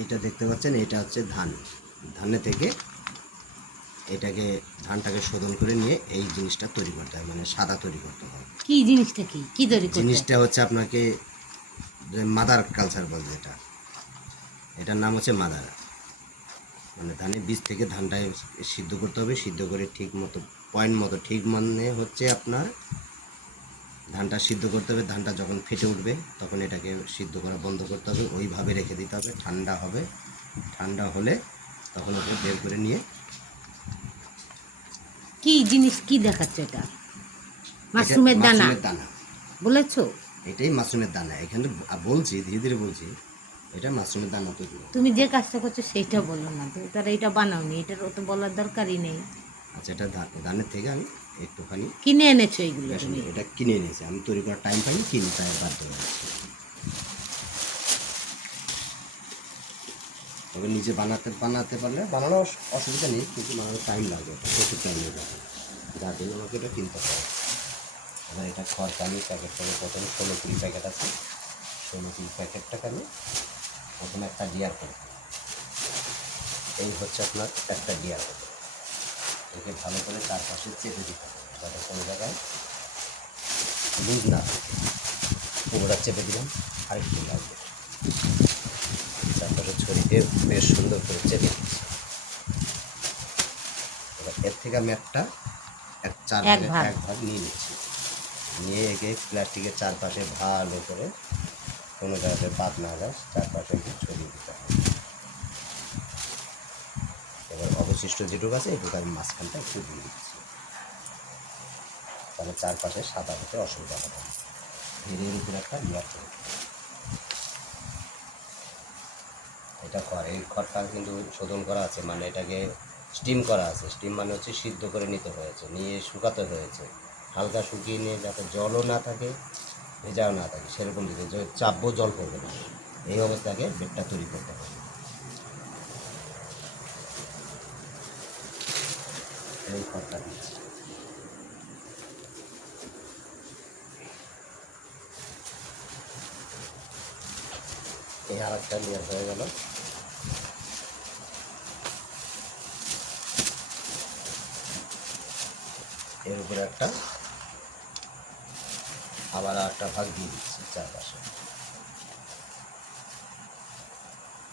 এইটা দেখতে পাচ্ছেন, এটা হচ্ছে ধান। ধানে থেকে এটাকে ধানটাকে শোধন করে নিয়ে এই জিনিসটা তৈরি করতে হয়, মানে সাদা তৈরি করতে হয়। কি জিনিসটা কি তৈরি করতে হয়? জিনিসটা হচ্ছে আপনাকে যে মাদার কালচার বলে, এটার নাম হচ্ছে মাদার। মানে ধানের বীজ থেকে ধানটাকে সিদ্ধ করতে হবে, সিদ্ধ করে ঠিক মতো পয়েন্ট মতো, ঠিক মানে হচ্ছে আপনার ধানটা সিদ্ধ করতে হবে। ধানটা যখন ফেটে উঠবে তখন এটাকে সিদ্ধ করা বন্ধ করতে হবে, ওইভাবে রেখে দিতে হবে। ঠান্ডা হবে, ঠান্ডা হলে তখন ওকে বের করে নিয়ে। কি জিনিস কি দেখাচ্ছ? এটা মাশরুমের দানা মাশরুমের দানা বলেছো? এটাই মাশরুমের দানা। এখানে বলছি, ধীরে ধীরে বলছি, এটা মাশরুমের দানা তৈরি করতে হবে। তুমি যে কাজটা করছো সেইটা বলো না তো, তারা এটা বানাওনি, এটার অত বলার দরকারই নেই। আচ্ছা, এটা ধানের থেকে আমি একটুখানি কিনে এনেছো এগুলো বেসন, তুমি? এটা কিনে এনেছি আমি, তৈরি করার টাইম পাইনি, কিনে তাই বাধ্য হয়েছি। তবে নিজে বানাতে পারলে বানানোর অসুবিধা নেই, কিন্তু বানানোর টাইম লাগে, প্রচুর টাইম লাগে, যার জন্য আমাকে এটা কিনতে হয়। এবার এটা খড়কালি প্যাকেট থেকে প্রথমে 16-20 প্যাকেট আছে, 16-20 প্যাকেটটাকে আমি প্রথমে একটা ডিয়ার করব। এই হচ্ছে আপনার একটা ডিয়ার করব। একে ভালো করে চারপাশে চেপে দিতে হবে, যাতে কোনো জায়গায় লুজ না থাকে। পুরোটা চেপে দিলাম, আরেকটু লাগবে, চারপাশে ছড়িয়ে দিয়ে বেশ সুন্দর করে চেপে দিচ্ছি। এবার এর থেকে আমি এক ভাগ নিয়ে নিচ্ছি, নিয়ে একে প্লাস্টিকের চারপাশে ভালো করে কোনো জায়গাতে বাদ না যায় চারপাশে একটু ছড়িয়ে দিতে হবে। এবার অবশিষ্ট যেটুকু আছে এটুকু আমি মাঝখানটা একটু দিয়ে দিচ্ছি, তাহলে চারপাশে সাদা হতে অসুবিধা হবে না। এর উপরে একটা লেয়ার করে এটা খড়, এই খড়টা কিন্তু শোধন করা আছে, মানে এটাকে স্টিম করা আছে। স্টিম মানে হচ্ছে সিদ্ধ করে নিতে হয়েছে, নিয়ে শুকাতে হয়েছে, হালকা শুকিয়ে নিয়ে যাতে জলও না থাকে ভেজাও না থাকে, সেরকম দিতে চাপবো জল পড়বে না, এই অবস্থাকে বেডটা তৈরি করতে হবে। এই খড়টা দিচ্ছি, এই আর একটা লেয়ার হয়ে গেল। এর উপরে আবার একটা ভাগ দিয়ে দিচ্ছি চারপাশে।